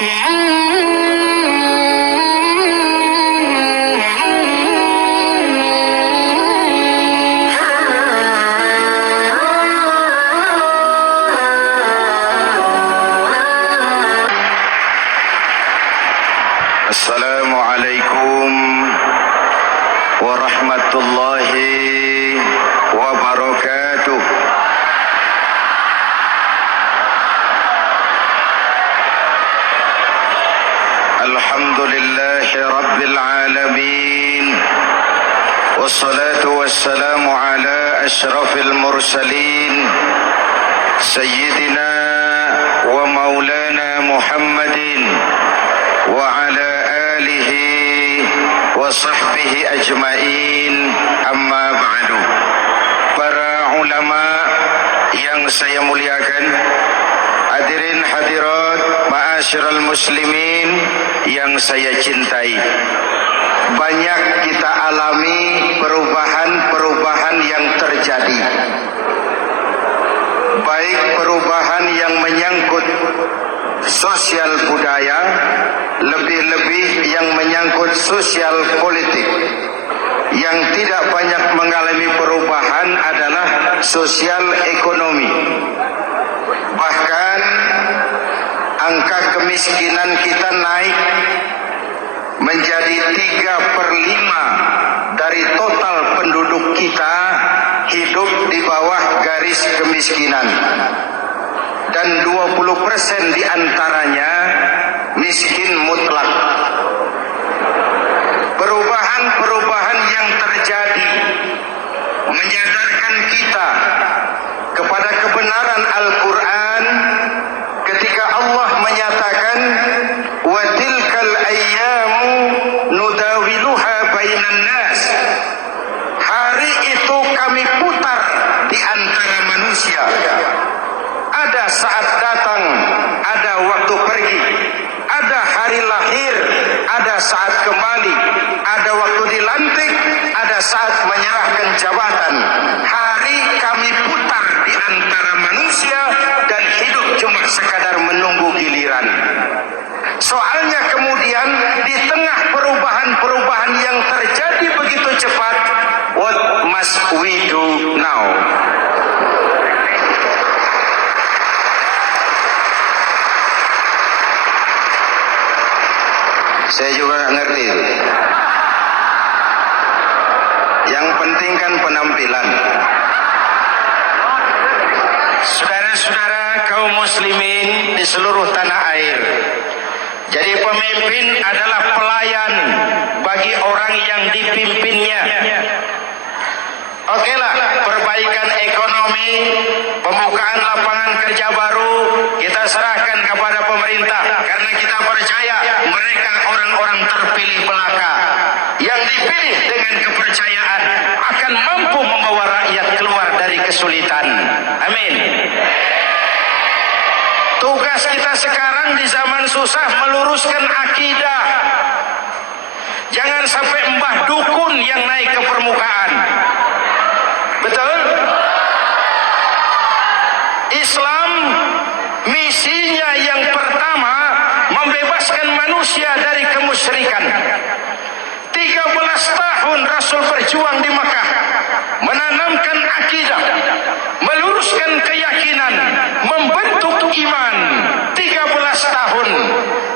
Assalamualaikum warahmatullahi wabarakatuh. Alhamdulillahi rabbil alamin. Wassalatu wassalamu ala asyrafil mursalin Sayyidina wa maulana Muhammadin wa ala alihi wa sahbihi ajmain, amma ba'du. Para ulama yang saya muliakan, hadirin hadirat ma'asyiral muslimin yang saya cintai, banyak kita alami perubahan-perubahan yang terjadi, baik perubahan yang menyangkut sosial budaya, lebih-lebih yang menyangkut sosial politik. Yang tidak banyak mengalami perubahan adalah sosial ekonomi. Bahkan angka kemiskinan kita naik menjadi 3/5 dari total penduduk kita hidup di bawah garis kemiskinan. Dan 20% diantaranya miskin mutlak. Perubahan-perubahan yang terjadi menyadarkan kita kepada kebenaran Al-Quran ketika Allah menyatakan wa tilkal ayyamu nudawiluha bainan nas. Hari itu kami putar di antara manusia. Ada saat datang, ada waktu pergi, ada hari lahir, ada saat kembali, ada waktu dilantik, ada saat menyerahkan jabatan. Hari kami putar di antara manusia dan hidup cuma sekadar menunggu giliran. Soalnya kemudian di tengah perubahan-perubahan yang terjadi begitu cepat, what must we do now? Saya juga nggak ngerti itu. Yang penting kan penampilan. Saudara-saudara kaum muslimin di seluruh tanah air, jadi pemimpin adalah pelayan bagi orang yang dipimpinnya. Oke lah, perbaikan ekonomi, pembukaan lapangan kerja baru kita serahkan kepada pemerintah, karena kita percaya mereka orang-orang terpilih belaka yang dipilih dengan kepercayaan akan mampu membawa rakyat keluar dari kesulitan. Amin. Tugas kita sekarang di zaman susah meluruskan akidah. Jangan sampai mbah dukun yang naik ke permukaan. Betul? Islam misinya yang pertama membebaskan manusia dari kemusyrikan. 13 tahun Rasul berjuang di Makkah, menanamkan akidah, meluruskan keyakinan, membentuk iman. 13 tahun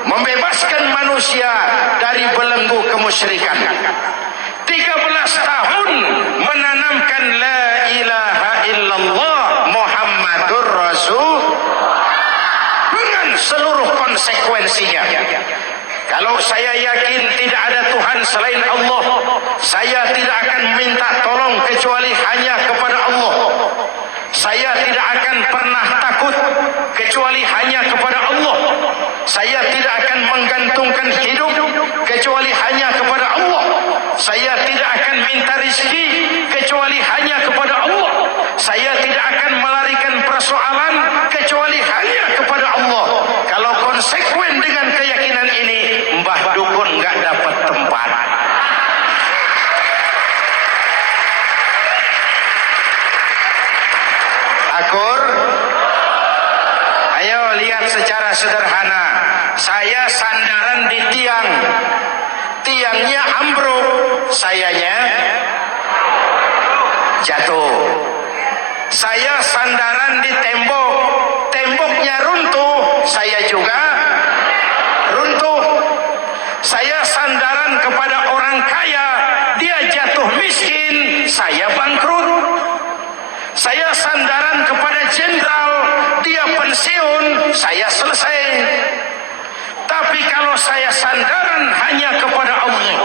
membebaskan manusia dari belenggu kemusyrikan. 13 tahun menanamkan la ilaha illallah Muhammadur Rasul dengan seluruh konsekuensinya. Kalau saya yakin tidak ada Tuhan selain Allah, saya tidak akan minta tolong kecuali hanya kepada Allah. Saya tidak akan pernah takut kecuali hanya kepada Allah. Saya tidak akan menggantungkan hidup kecuali hanya kepada Allah. Saya tidak akan minta rezeki kecuali hanya kepada Allah. Saya tidak akan melarikan persoalan kecuali hanya kepada Allah. Kalau konsekuen dengan keyakinan ini, Mbah Dukun nggak dapat tempat. Akur, ayo lihat secara sederhana. Saya sandaran di tiang, tiangnya ambruk, sayanya jatuh. Saya sandaran di tembok, temboknya runtuh, saya juga runtuh. Saya sandaran kepada orang kaya, dia jatuh miskin, saya bangkrut. Saya sandaran kepada jenderal, dia pensiun, saya selesai. Tapi kalau saya sandaran hanya kepada Allah,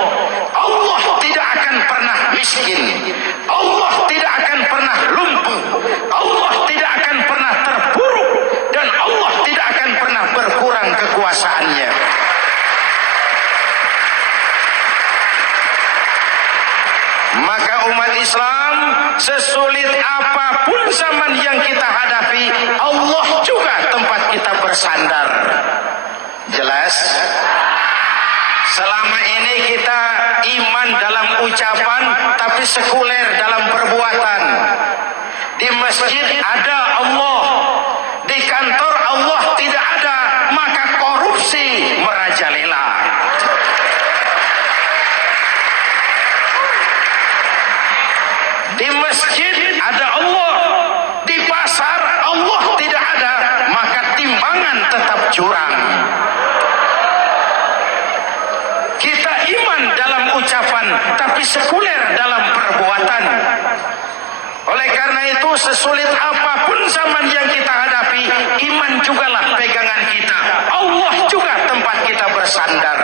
Allah tidak akan pernah miskin, Allah tidak akan pernah lumpuh, Allah tidak akan pernah terpuruk, dan Allah tidak akan pernah berkurang kekuasaannya. Maka umat Islam, sesulit apapun zaman yang kita hadapi, Allah juga tempat kita bersandar. Jelas? Selama ini kita iman dalam ucapan, tapi sekuler dalam perbuatan. Di masjid ada Allah, di kantor Allah tidak ada, maka korupsi merajalela. Di masjid ada Allah, di pasar Allah tidak ada, maka timbangan tetap curang. Kita iman dalam ucapan, tapi sekuler dalam perbuatan. Oleh karena itu, sesulit apapun zaman yang kita hadapi, iman jugalah pegangan kita. Allah juga tempat kita bersandar.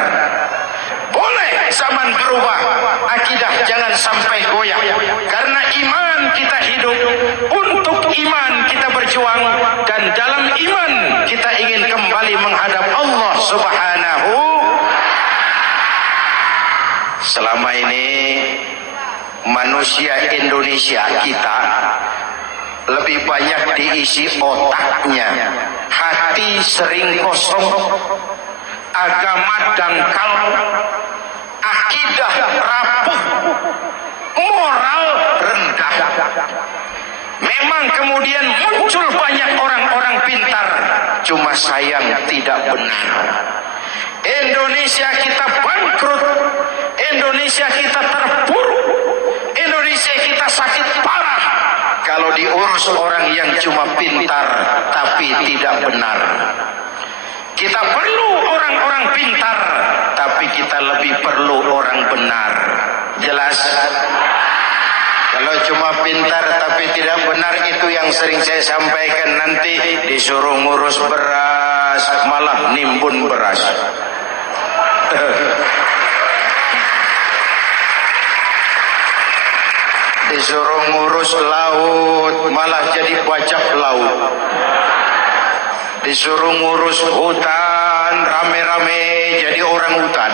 Boleh zaman berubah, akidah jangan sampai goyah. Karena iman kita hidup, untuk iman kita berjuang, dan dalam iman kita ingin kembali menghadap Allah Subhanahu. Selama ini manusia Indonesia kita lebih banyak diisi otaknya, hati sering kosong, agama dangkal, akidah rapuh, moral rendah. Memang kemudian muncul banyak orang-orang pintar, cuma sayang tidak benar. Indonesia kita bangkrut, Indonesia kita terpuruk, Indonesia kita sakit parah kalau diurus orang yang cuma pintar tapi tidak benar. Kita perlu orang-orang pintar, tapi kita lebih perlu orang benar. Jelas? Kalau cuma pintar tapi tidak benar, itu yang sering saya sampaikan, nanti disuruh ngurus beras malah nimbun beras. Disuruh ngurus laut malah jadi bajak laut. Disuruh ngurus hutan rame-rame jadi orang hutan.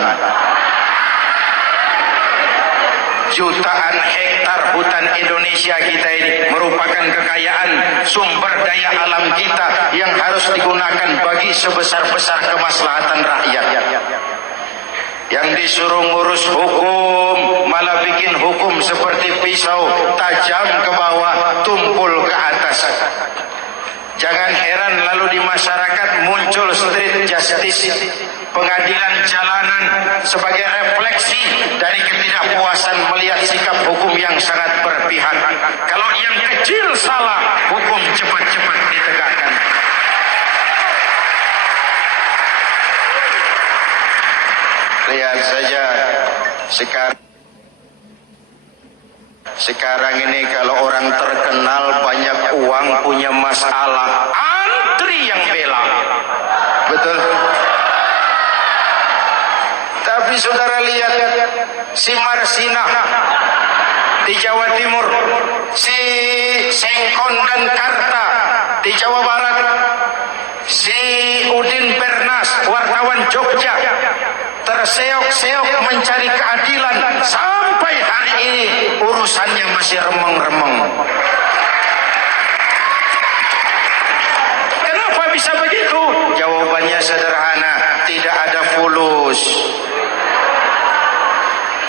Jutaan hektar hutan Indonesia kita ini merupakan kekayaan sumber daya alam kita yang harus digunakan bagi sebesar-besar kemaslahatan rakyat. Yang disuruh ngurus hukum malah bikin hukum seperti pisau, tajam ke bawah, tumpul ke atas. Jangan heran lalu di masyarakat muncul street justice, pengadilan jalanan, sebagai refleksi dari ketidakpuasan melihat sikap hukum yang sangat berpihak. Kalau yang kecil salah, hukum cepat-cepat ditegakkan. Lihat saja sekarang ini kalau orang terkenal banyak uang punya masalah, antri yang bela. Betul. Tapi saudara lihat si Marsinah di Jawa Timur, si Sengkon dan Karta di Jawa Barat, si Udin Bernas wartawan Jogja terseok-seok mencari keadilan, sampai hari ini urusannya masih remeng-remeng. Kenapa bisa begitu? Jawabannya sederhana, tidak ada fulus.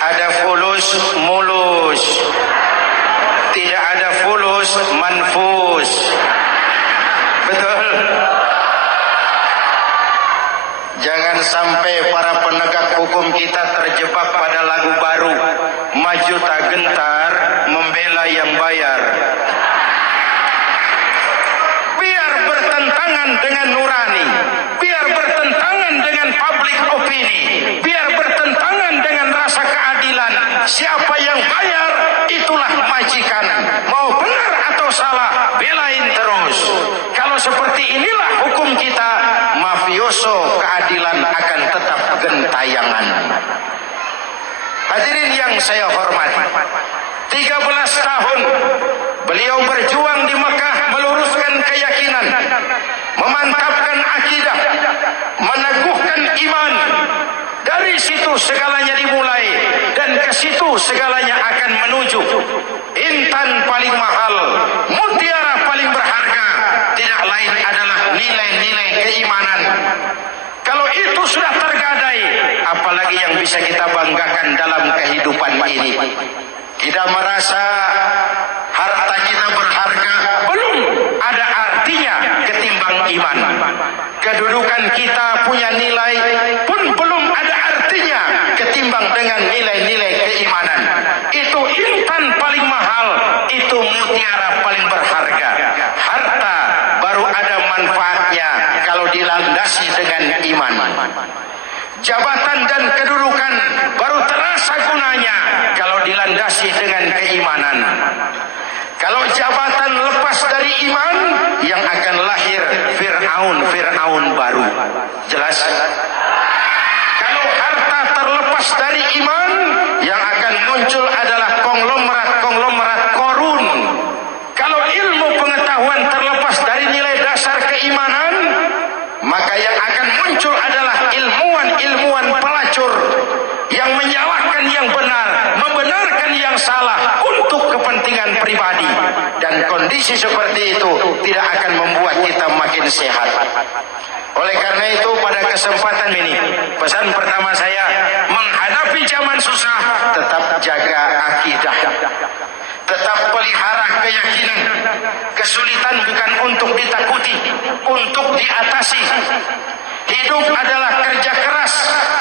Ada fulus mulus, tidak ada fulus manfus. Betul. Jangan sampai para penegak hukum kita terjebak pada lagu baru, maju tak gentar, membela yang bayar. Biar bertentangan dengan nurani, biar bertentangan dengan public opini, biar bertentangan dengan rasa keadilan. Siapa yang bayar, itulah majikan. Mau benar atau salah, belain terus. Kalau seperti inilah hukum kita, mafioso keadilan akan tetap gentayangan. Hadirin yang saya hormati, 13 tahun beliau berjuang di Mekah, meluruskan keyakinan, memantapkan akidah, meneguhkan iman. Dari situ segalanya dimulai, dan ke situ segalanya akan menuju. Intan paling mahal, mutiara paling berharga, tidak lain adalah nilai-nilai keimanan. Kalau itu sudah tergadai, apalagi yang bisa kita banggakan dalam kehidupan ini? Tidak merasa harta kita berharga, belum ada artinya ketimbang iman. Kedudukan kita punya nilai pun belum ada artinya ketimbang dengan nilai-nilai keimanan. Itu intan paling mahal, itu mutiara paling berharga. Harta baru ada manfaatnya kalau dilandasi dengan iman. Jabatan dan kedudukan baru terasa gunanya kalau dilandasi dengan keimanan. Kalau jabatan lepas dari iman, yang akan lahir Fir'aun baru. Jelas? Kalau harta terlepas dari iman, yang akan muncul adalah konglomerat Korun. Kalau ilmu pengetahuan terlepas dari nilai dasar keimanan, maka yang akan muncul adalah ilmuwan pelacur yang menyalahkan yang benar, membenarkan yang salah untuk kepentingan pribadi. Dan kondisi seperti itu tidak akan membuat kita makin sehat. Oleh karena itu, pada kesempatan ini, pesan pertama saya, menghadapi zaman susah, tetap jaga akidah, tetap pelihara keyakinan. Kesulitan bukan untuk ditakuti, untuk diatasi. Hidup adalah kerja keras,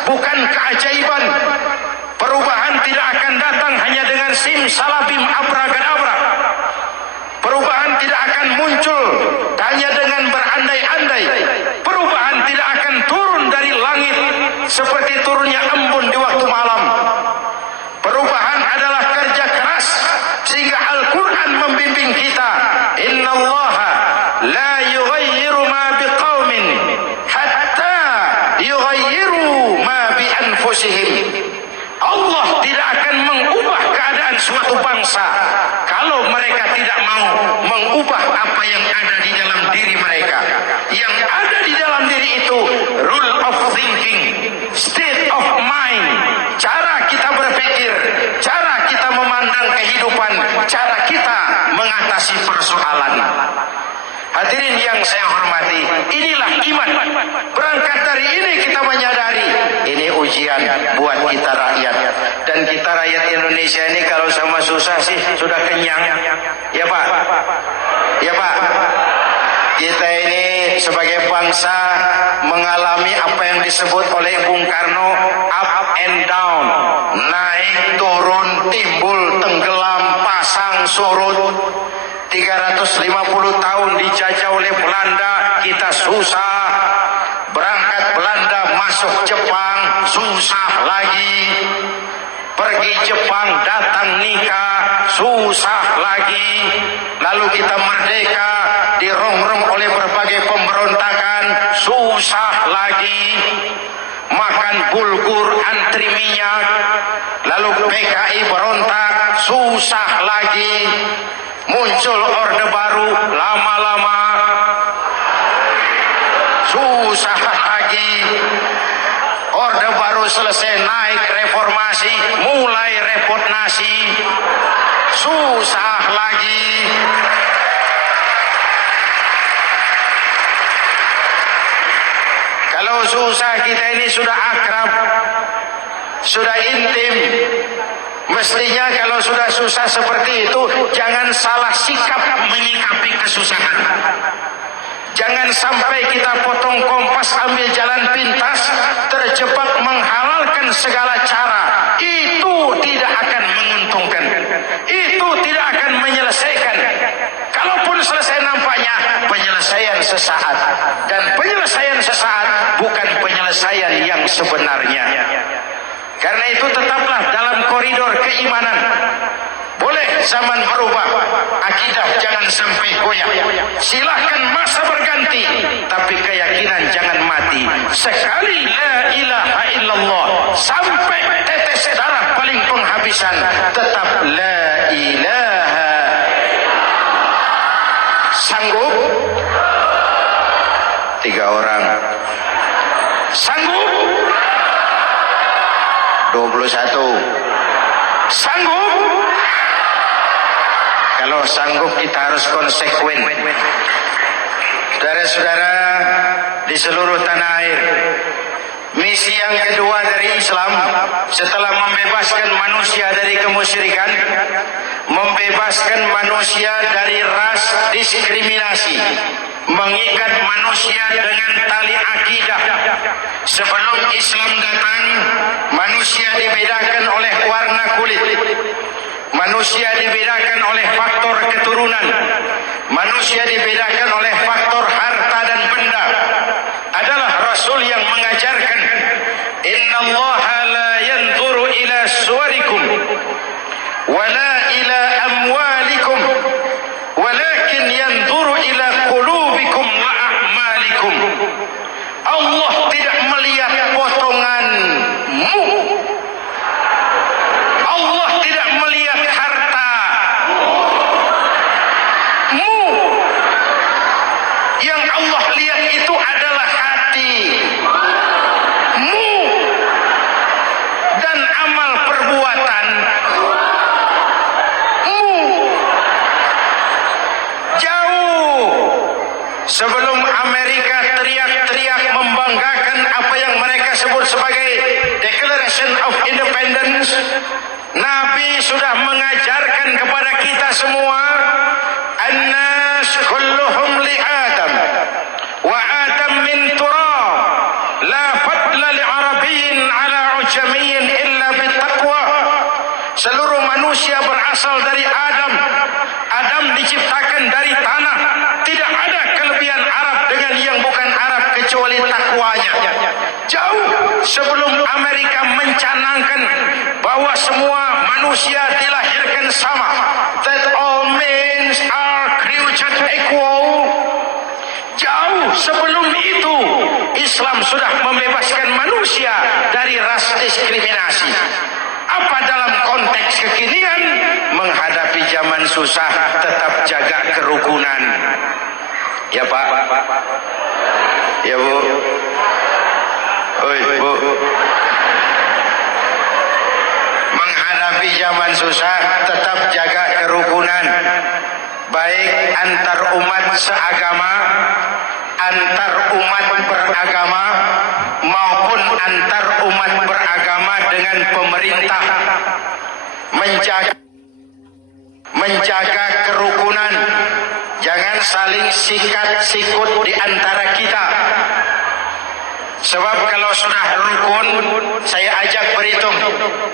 bukan keajaiban. Perubahan tidak akan datang hanya dengan simsalabim abracadabra. Perubahan tidak akan muncul hanya dengan berandai-andai. Perubahan tidak akan turun dari langit seperti turunnya embun di waktu malam. Perubahan adalah kerja keras, sehingga Al-Quran membimbing kita. Innallaha la yughayyiru ma biqaumin hatta yughayyiru ma bi anfusihim. Allah tidak akan mengubah keadaan suatu bangsa kalau mereka tidak mau mengubah apa yang ada di dalam diri mereka. Yang ada di dalam diri itu rule of thinking, state of mind, cara kita berpikir, cara kita memandang kehidupan, cara kita mengatasi persoalan. Hadirin yang saya hormati, inilah iman. Berangkat dari ini kita menyadari ini ujian buat kita rakyat. Dan kita rakyat Indonesia ini kalau sama susah sih sudah kenyang. Ya Pak? Ya Pak? Kita ini sebagai bangsa mengalami apa yang disebut oleh Bung Karno up and down. Naik, turun, timbul, tenggelam, pasang, surut. 350 tahun dijajah oleh Belanda, kita susah. Berangkat Belanda masuk Jepang, susah lagi. Pergi Jepang, datang nikah, susah lagi. Lalu kita merdeka, dirongrong oleh berbagai pemberontakan, susah lagi. Makan bulgur, antri minyak. Lalu PKI berontak, susah lagi. Muncul orde baru, lama-lama susah lagi. Orde baru selesai, naik reformasi, mulai repot nasi, susah lagi. Kalau susah kita ini sudah akrab, sudah intim. Mestinya kalau sudah susah seperti itu, jangan salah sikap menyikapi kesusahan. Jangan sampai kita potong kompas ambil jalan pintas, terjebak menghalalkan segala cara, itu tidak akan menguntungkan, itu tidak akan menyelesaikan. Kalaupun selesai nampaknya penyelesaian sesaat, dan penyelesaian sesaat bukan penyelesaian yang sebenarnya. Karena itu tetaplah dalam koridor keimanan. Boleh zaman berubah, akidah jangan sampai goyah. Silahkan masa berganti, tapi keyakinan jangan mati. Sekali la ilaha illallah sampai tetes darah paling penghabisan, tetap la ilaha. Sanggup? 3 orang. Sanggup? 21. Sanggup? Kalau sanggup kita harus konsekuen. Saudara-saudara di seluruh tanah air, misi yang kedua dari Islam setelah membebaskan manusia dari kemusyrikan, membebaskan manusia dari ras diskriminasi, mengikat manusia dengan tali akidah. Sebelum Islam datang, manusia dibedakan oleh warna kulit, manusia dibedakan oleh faktor keturunan, manusia dibedakan oleh faktor harta dan benda. Adalah Rasul yang mengajarkan, innallaha la yanzuru ila suwarikum wala ila amwalikum walakin yanzuru ila qulubikum wa a'malikum. Allah tidak melihat potonganmu, Allah tidak melihat hartamu. Yang Allah lihat itu adalah hatimu dan amal perbuatanmu. Jauh sebelum Amerika teriak-teriak membanggakan apa yang mereka sebut sebagai Declaration of Independence, Nabi sudah mengajarkan kepada kita semua, annas kulluhum li Adam wa Adam min turab, la fadla li arabiyyin ala ujamiyyin illa bitaqwa. Seluruh manusia berasal dari Adam. Adam diciptakan dari tanah. Tidak ada kelebihan Arab dengan yang bukan Arab kecuali takwanya. Jauh sebelum Amerika mencanangkan bahwa semua manusia dilahirkan sama, that all men are created equal. Jauh sebelum itu Islam sudah membebaskan manusia dari ras diskriminasi. Apa dalam konteks kekinian menghadapi zaman susah tetap jaga kerukunan? Ya Pak, ya Bu, oi Bu. Menghadapi zaman susah tetap jaga kerukunan, baik antar umat seagama, antar umat beragama, maupun antar umat beragama dengan pemerintah. Menjaga kerukunan, jangan saling sikat-sikut di antara kita. Sebab kalau sudah rukun, saya ajak berhitung,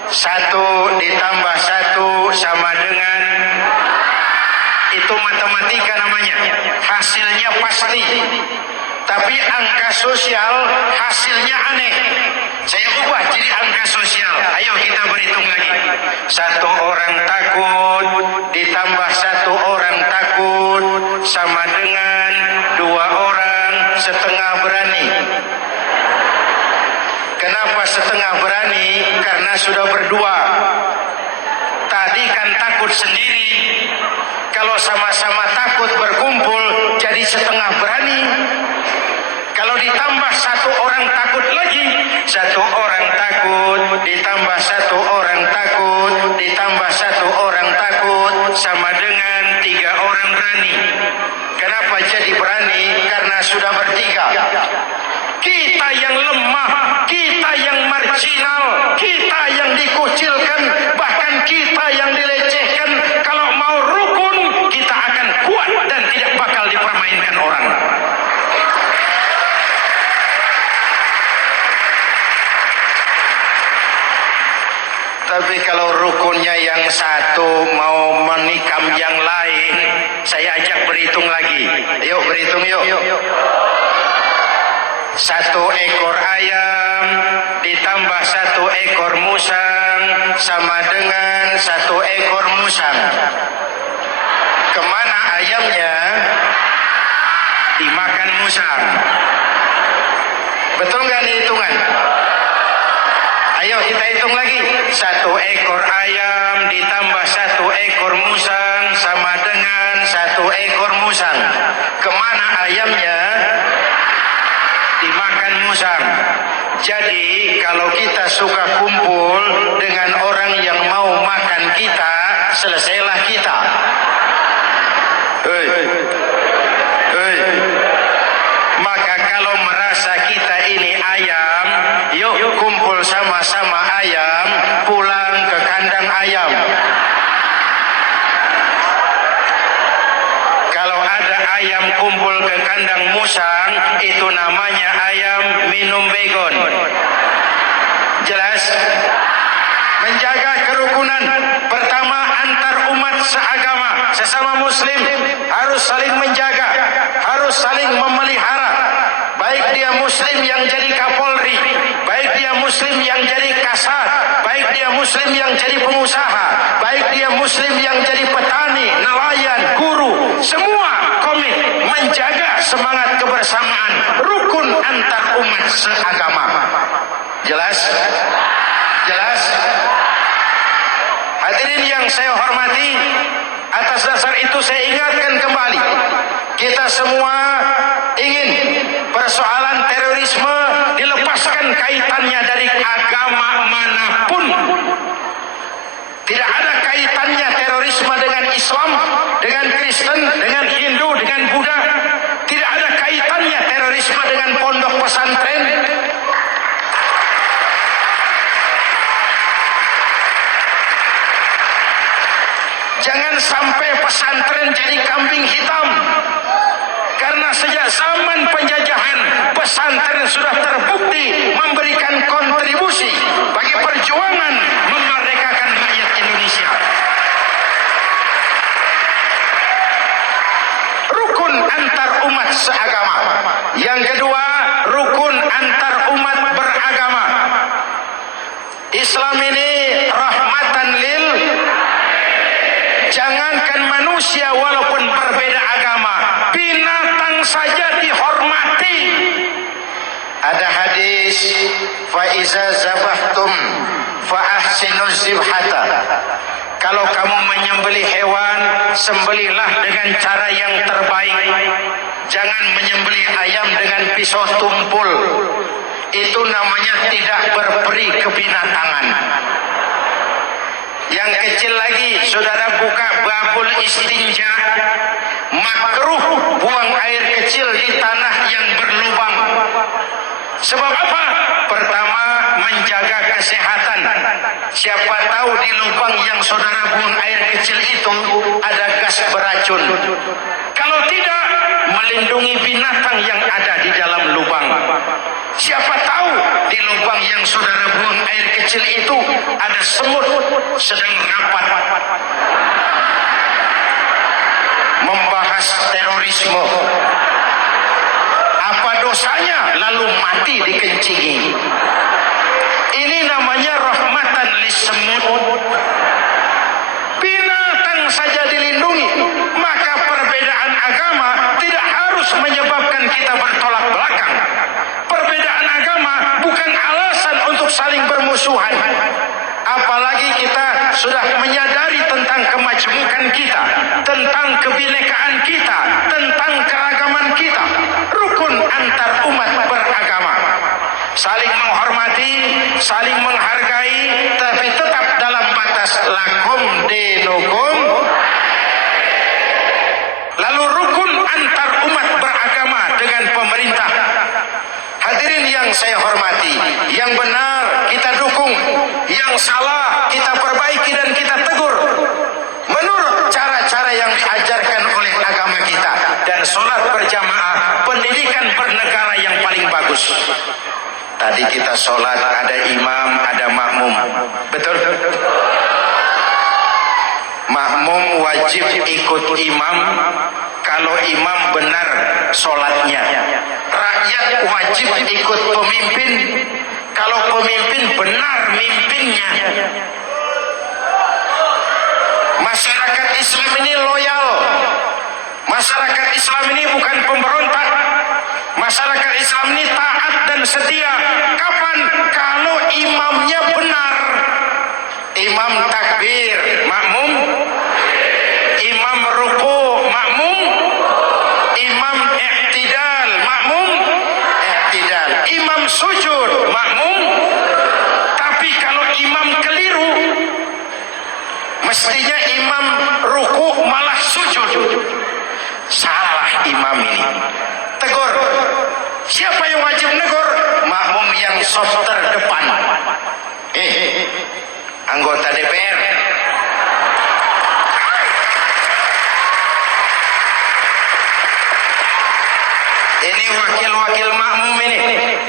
1 ditambah 1 sama dengan, itu matematika namanya, hasilnya pasti. Tapi angka sosial hasilnya aneh. Saya ubah jadi angka sosial. Ayo kita berhitung lagi. 1 orang takut ditambah 1 orang takut sama dengan 2 orang setengah berani. Kenapa setengah berani? Karena sudah berdua. Tadi kan takut sendiri. Kalau sama-sama takut berkumpul jadi setengah berani. Kalau ditambah 1 orang takut lagi, 1 orang takut ditambah 1 orang takut ditambah 1 orang takut sama dengan 3 orang berani. Kenapa jadi berani? Karena sudah bertiga. Kita yang lemah, kita yang marginal, kita yang dikucilkan, bahkan kita yang dilecehkan. Kalau mau rukun, kita akan kuat dan tidak bakal dipermainkan orang. Tapi kalau rukunnya yang satu mau menikam yang lain, saya ajak berhitung lagi. Yuk berhitung yuk. 1 ekor ayam ditambah 1 ekor musang sama dengan 1 ekor musang. Kemana ayamnya? Dimakan musang. Betul nggak nih hitungan? Ayo kita hitung lagi. 1 ekor ayam ditambah 1 ekor musang sama dengan 1 ekor musang. Kemana ayamnya? Dimakan musang. Jadi kalau kita suka kumpul dengan orang yang mau makan kita, selesailah kita. Maka kalau merasa kita ini ayam, yuk kumpul sama-sama ayam, pulang ke kandang ayam. Kalau ada ayam kumpul ke kandang musang, itu namanya ayam minum begon. Jelas? Menjaga kerukunan. Pertama, antar umat seagama, sesama muslim harus saling menjaga, harus saling memelihara. Baik dia muslim yang jadi kapolri, baik dia muslim yang jadi kasat, baik dia muslim yang jadi pengusaha, baik dia muslim yang jadi petani, nelayan, guru, semua komit menjaga semangat kebersamaan, rukun antar umat seagama. Jelas? Jelas? Hadirin yang saya hormati, atas dasar itu saya ingatkan kembali, kita semua ingin persoalan terorisme dilepaskan kaitannya dari agama manapun. Tidak ada kaitannya terorisme dengan Islam, dengan Kristen, dengan Hindu, dengan Buddha. Tidak ada kaitannya terorisme dengan pondok pesantren. Jangan sampai pesantren jadi kambing hitam. Karena sejak zaman penjajahan, pesantren sudah terbukti memberikan kontribusi bagi perjuangan memerdekakan rakyat Indonesia. Rukun antar umat seagama. Yang kedua, rukun antar umat beragama. Islam ini rahmatan lil. Jangankan manusia walaupun berbeda agama, binatang saja dihormati. Ada hadis, fa iza zabahtum fa ahsinuz zibhata. Kalau kamu menyembelih hewan, sembelihlah dengan cara yang terbaik. Jangan menyembelih ayam dengan pisau tumpul. Itu namanya tidak berperi kebinatangan. Yang kecil lagi, saudara buka babul istinja, makruh buang air kecil di tanah yang berlubang. Sebab apa? Pertama, menjaga kesehatan. Siapa tahu di lubang yang saudara buang air kecil itu ada gas beracun. Kalau tidak, melindungi binatang yang ada di dalam lubang. Siapa tahu di lubang yang saudara buang air kecil itu ada semut sedang rapat membahas terorisme. Apa dosanya lalu mati dikencingi? Ini namanya rahmatan lissemut. Binatang saja dilindungi, maka perbedaan agama tidak harus menyebabkan kita bertolak belakang. Perbedaan agama bukan alasan untuk saling bermusuhan. Apalagi kita sudah menyadari tentang kemajmukan kita, tentang kebinekaan kita, tentang keragaman kita. Rukun antar umat beragama. Saling menghormati, saling menghargai, tapi tetap dalam batas lakum dinukum. Lalu rukun antar umat beragama dengan pemerintah. Hadirin yang saya hormati, yang benar kita dukung, yang salah kita perbaiki dan kita tegur menurut cara-cara yang diajarkan oleh agama kita. Dan sholat berjamaah, pendidikan bernegara yang paling bagus. Tadi kita sholat ada imam, ada makmum. Betul? Makmum wajib ikut imam kalau imam benar sholatnya. Rakyat wajib ikut pemimpin kalau pemimpin benar mimpinnya. Masyarakat Islam ini loyal. Masyarakat Islam ini bukan pemberontak. Masyarakat Islam ini taat dan setia. Kapan? Kalau imamnya benar. Imam takbir, makmum. Imam ruku, makmum. Imam i'tidal, makmum. I'tidal. Imam sujud, makmum. Tapi kalau imam keliru, mestinya imam ruku malah sujud. Salah imam ini. Tegur. Siapa yang wajib negur? Makmum yang saf terdepan. Anggota DPR. Ini wakil-wakil makmum ini.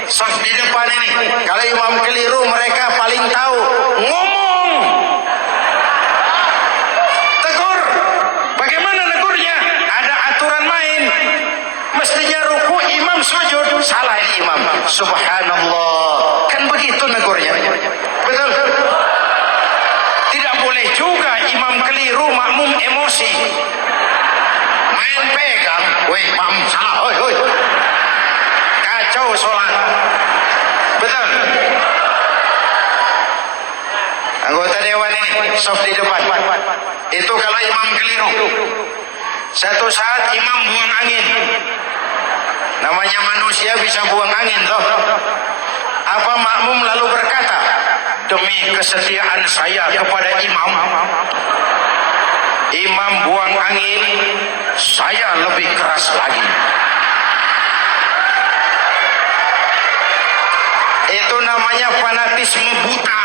Saf di depan ini. Kalau imam keliru mereka paling tahu. Ngomong. Tegur. Bagaimana negurnya? Ada aturan main. Mestinya ruku imam sujud. Salah ini imam. Subhanallah. Kan begitu negurnya. Betul? Tidak boleh juga imam keliru, makmum emosi. Main pegang. Weh, makmum salah. Hoi, hoi. Kacau sholat. Betul? Anggota dewan ini, soft di depan. Itu kalau imam keliru. Satu saat imam buang angin. Namanya manusia bisa buang angin toh. Apa makmum lalu berkata, demi kesetiaan saya kepada imam, imam buang angin, saya lebih keras lagi. Itu namanya fanatisme buta,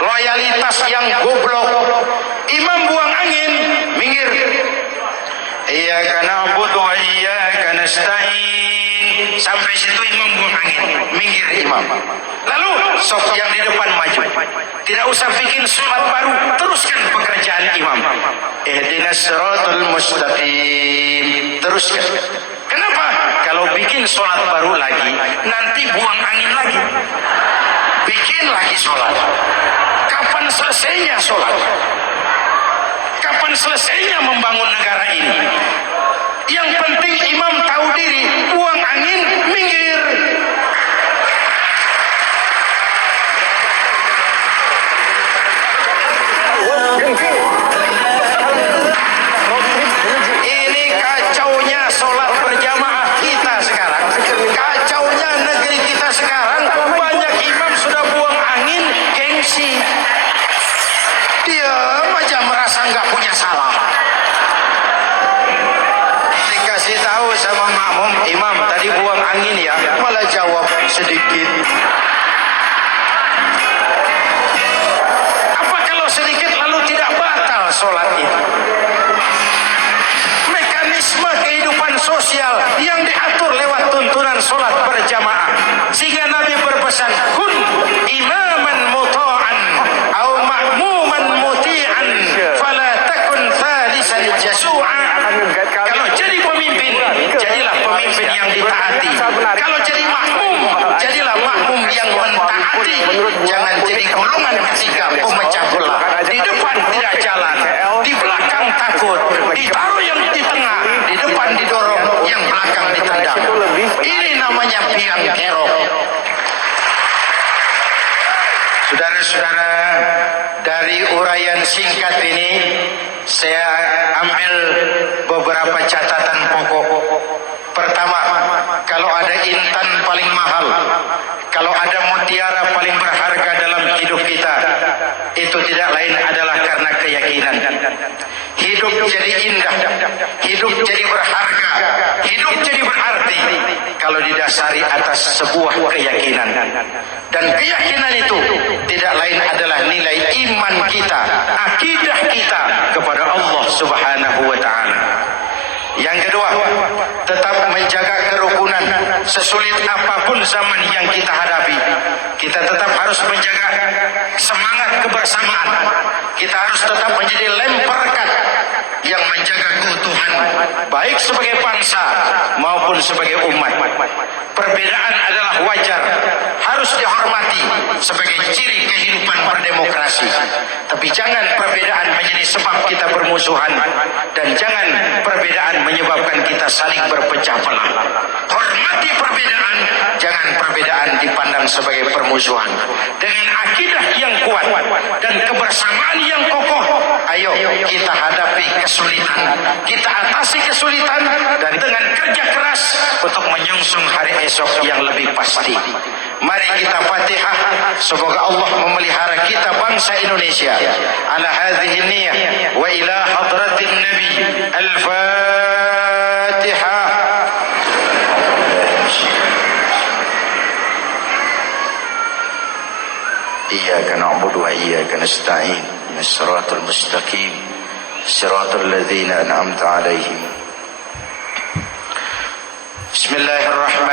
loyalitas yang goblok. Imam buang angin, minggir. Iyyaka na'budu wa iyyaka nasta'in. Sampai situ imam buang angin, minggir imam. Lalu saf yang di depan maju. Tidak usah bikin sholat baru, teruskan pekerjaan imam. Ihdinas siratal mustaqim. Teruskan. Kenapa? Kalau bikin sholat baru lagi, nanti buang angin lagi. Bikin lagi sholat. Kapan selesainya sholat? Kapan selesainya membangun negara ini? Yang penting imam tahu diri, buang angin, minggir. Ini kacaunya sholat berjamaah kita sekarang. Kacaunya negeri kita sekarang. Banyak imam sudah buang angin, gengsi. Dia aja merasa nggak punya salah. Dikasih tahu sama makmum, imam tadi buang angin ya, malah jawab sedikit. Apa kalau sedikit lalu tidak batal sholat itu? Mekanisme kehidupan sosial yang diatur lewat tuntunan sholat berjamaah. Sehingga Nabi berpesan, kun imaman muta'an au ma'muman muti'an fala takun thalisan jasu'a. Kalau jadi pemimpin, jadilah pemimpin yang ditaati. Kalau jadi makmum, jadilah makmum yang mentaati. Jangan jadi golongan ketiga pemecah belah. Di depan tidak jalan, di belakang takut, ditaruh yang di tengah, di depan didorong, yang belakang ditendang. Ini namanya biang kerok. Saudara-saudara, dari uraian singkat ini saya ambil beberapa catatan pokok. Pertama, kalau ada intan paling mahal, kalau ada mutiara paling berharga dalam hidup kita, itu tidak lain adalah karena keyakinan. Hidup jadi indah, hidup jadi berharga, hidup jadi berarti kalau didasari atas sebuah keyakinan. Dan keyakinan itu tidak lain adalah nilai iman kita, akidah kita kepada Allah Subhanahu wa ta'ala. Yang kedua, tetap menjaga kerukunan. sesulit apapun zaman yang kita hadapi, kita tetap harus menjaga semangat kebersamaan. Kita harus tetap menjadi lem perekat yang menjaga keutuhan baik sebagai bangsa maupun sebagai umat. Perbedaan adalah wajar, harus dihormati sebagai ciri kehidupan berdemokrasi. Tapi jangan perbedaan menjadi sebab kita bermusuhan, dan jangan perbedaan menyebabkan kita saling berpecah belah. Hormati perbedaan, jangan perbedaan dipandang sebagai permusuhan. Dengan akidah yang kuat dan kebersamaan yang kokoh, ayo kita hadapi kesulitan, kita atasi kesulitan, dan dengan kerja keras untuk menyongsong hari esok yang lebih pasti. Mari kita Fatihah, semoga Allah memelihara kita bangsa Indonesia. Ala hadhihi niyah wa ila hadratin Nabi. Al-Fatihah. Iyyaka na'budu wa iyyaka nasta'in. Shiratal mustaqim. Shiratal ladzina an'amta 'alaihim. Bismillahirrahmanirrahim.